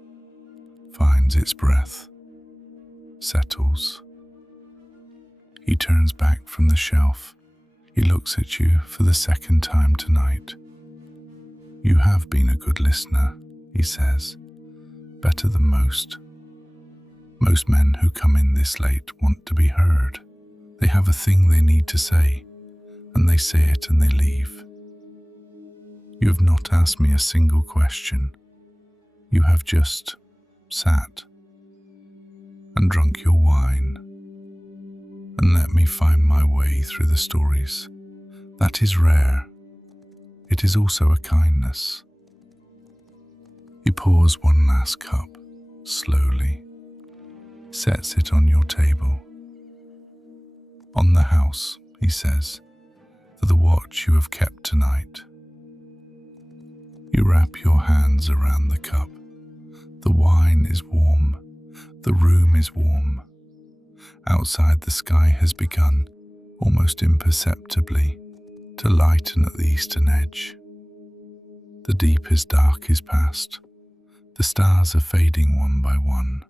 finds its breath, settles. He turns back from the shelf. He looks at you for the second time tonight. You have been a good listener, he says, better than most. Most men who come in this late want to be heard. They have a thing they need to say, and they say it and they leave. You have not asked me a single question. You have just sat and drunk your wine and let me find my way through the stories. That is rare. It is also a kindness. He pours one last cup, slowly, sets it on your table. On the house, he says, for the watch you have kept tonight. You wrap your hands around the cup. The wine is warm. The room is warm. Outside, the sky has begun, almost imperceptibly, to lighten at the eastern edge. The deepest dark is past. The stars are fading one by one.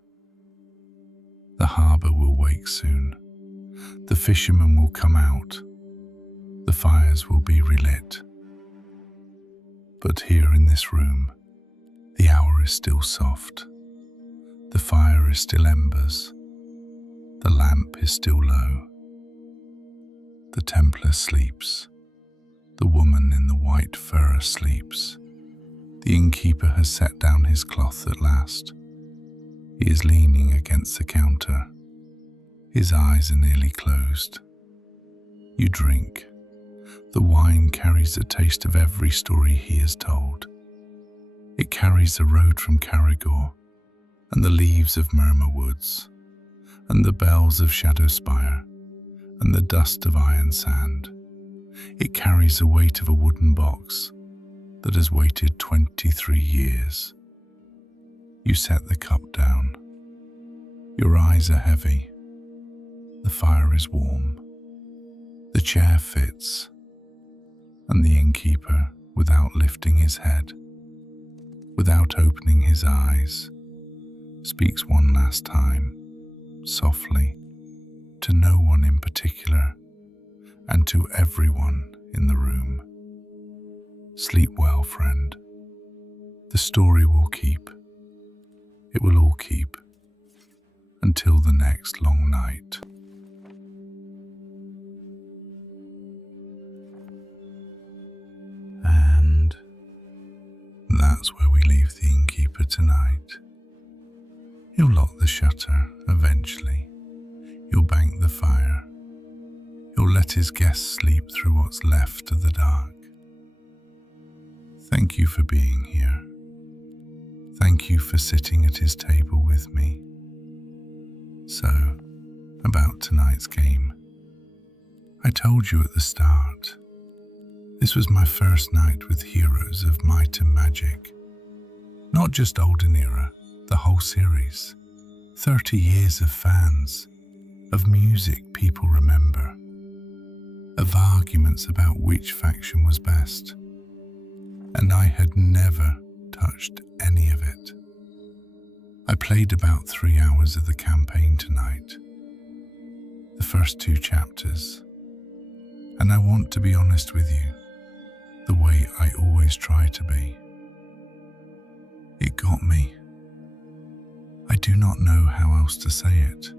The harbour will wake soon. The fishermen will come out. The fires will be relit. But here in this room, the hour is still soft. The fire is still embers. The lamp is still low. The Templar sleeps. The woman in the white fur sleeps. The innkeeper has set down his cloth at last. He is leaning against the counter. His eyes are nearly closed. You drink. The wine carries the taste of every story he has told. It carries the road from Carrigor, and the leaves of Murmur Woods, and the bells of Shadowspire, and the dust of Iron Sand. It carries the weight of a wooden box that has waited 23 years. You set the cup down. Your eyes are heavy. The fire is warm. The chair fits. And the innkeeper, without lifting his head, without opening his eyes, speaks one last time, softly, to no one in particular, and to everyone in the room. Sleep well, friend. The story will keep. It will all keep, until the next long night. And that's where we leave the innkeeper tonight. He'll lock the shutter eventually. He'll bank the fire. He'll let his guests sleep through what's left of the dark. Thank you for being here. Thank you for sitting at his table with me. So, about tonight's game. I told you at the start, this was my first night with Heroes of Might and Magic. Not just Olden Era, the whole series. 30 years of fans, of music people remember, of arguments about which faction was best. And I had never touched any of it. I played about 3 hours of the campaign tonight, the first 2 chapters, and I want to be honest with you, the way I always try to be. It got me. I do not know how else to say it.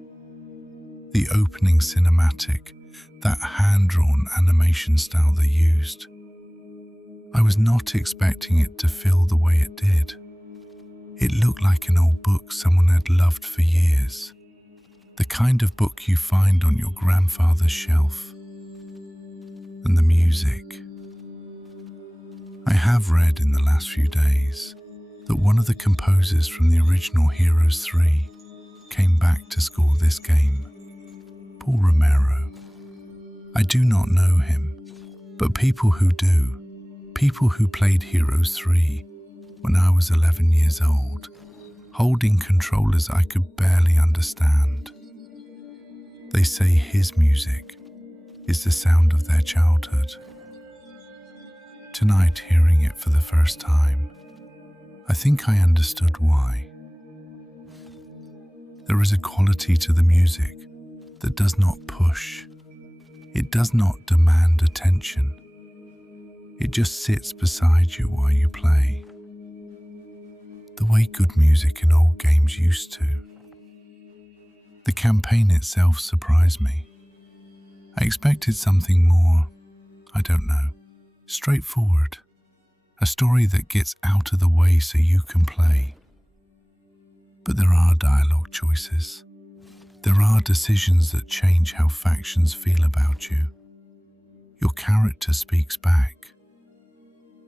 The opening cinematic, that hand-drawn animation style they used, I was not expecting it to feel the way it did. It looked like an old book someone had loved for years, the kind of book you find on your grandfather's shelf. And the music. I have read in the last few days that one of the composers from the original Heroes 3 came back to score this game, Paul Romero. I do not know him, but people who do, people who played Heroes 3 when I was 11 years old, holding controllers I could barely understand. They say his music is the sound of their childhood. Tonight, hearing it for the first time, I think I understood why. There is a quality to the music that does not push. It does not demand attention. It just sits beside you while you play. The way good music in old games used to. The campaign itself surprised me. I expected something more, I don't know, straightforward. A story that gets out of the way so you can play. But there are dialogue choices. There are decisions that change how factions feel about you. Your character speaks back.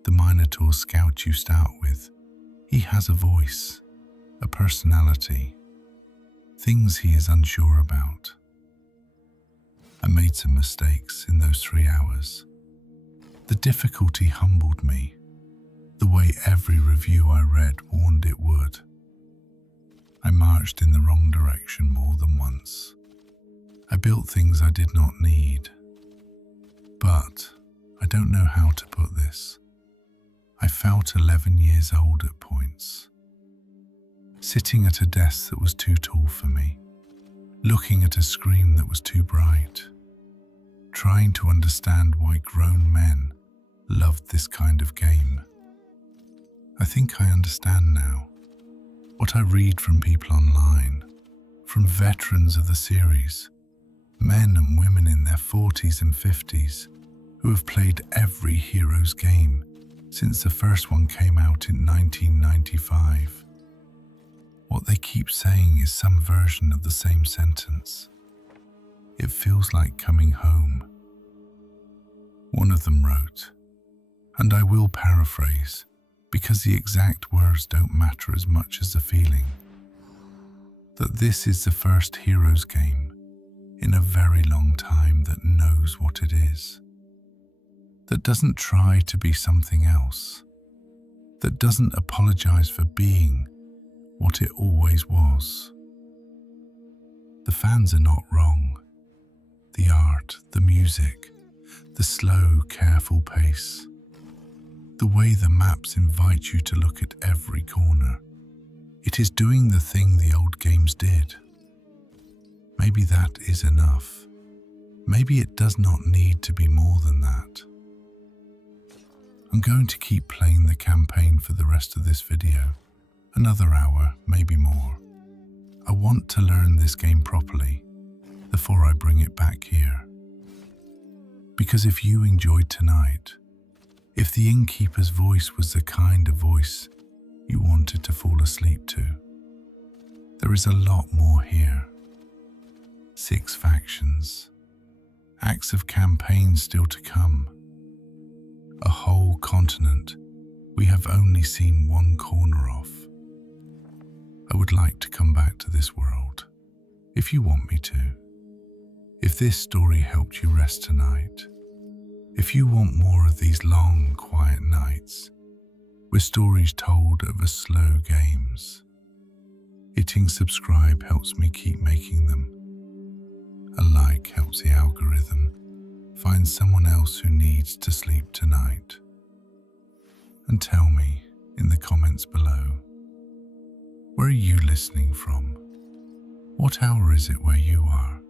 The Minotaur scout you start with, he has a voice, a personality, things he is unsure about. I made some mistakes in those 3 hours. The difficulty humbled me, the way every review I read warned it would. I marched in the wrong direction more than once. I built things I did not need. But I don't know how to put this. I felt 11 years old at points. Sitting at a desk that was too tall for me, looking at a screen that was too bright, trying to understand why grown men loved this kind of game. I think I understand now. What I read from people online, from veterans of the series, men and women in their 40s and 50s who have played every Heroes game since the first one came out in 1995. What they keep saying is some version of the same sentence. It feels like coming home. One of them wrote, and I will paraphrase, because the exact words don't matter as much as the feeling, that this is the first Heroes game in a very long time that knows what it is, that doesn't try to be something else, that doesn't apologize for being what it always was. The fans are not wrong. The art, the music, the slow, careful pace, the way the maps invite you to look at every corner. It is doing the thing the old games did. Maybe that is enough. Maybe it does not need to be more than that. I'm going to keep playing the campaign for the rest of this video. Another hour, maybe more. I want to learn this game properly before I bring it back here. Because if you enjoyed tonight, if the innkeeper's voice was the kind of voice you wanted to fall asleep to, there is a lot more here. 6 factions, acts of campaign still to come, a whole continent we have only seen one corner of. I would like to come back to this world, if you want me to. If this story helped you rest tonight, if you want more of these long, quiet nights, with stories told over slow games, hitting subscribe helps me keep making them. A like helps the algorithm find someone else who needs to sleep tonight. And tell me in the comments below, where are you listening from? What hour is it where you are?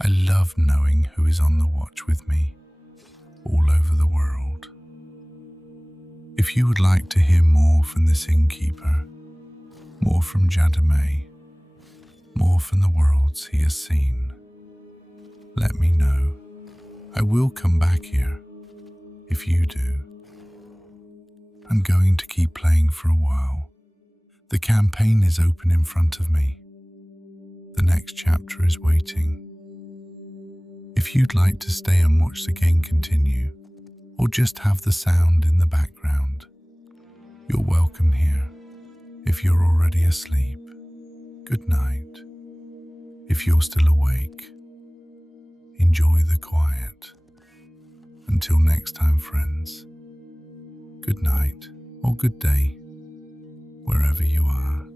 I love knowing who is on the watch with me all over the world. If you would like to hear more from this innkeeper, more from Jadame, more from the worlds he has seen, let me know. I will come back here if you do. I'm going to keep playing for a while. The campaign is open in front of me. The next chapter is waiting. If you'd like to stay and watch the game continue, or just have the sound in the background, you're welcome here. If you're already asleep, good night. If you're still awake, enjoy the quiet. Until next time, friends, good night or good day, wherever you are.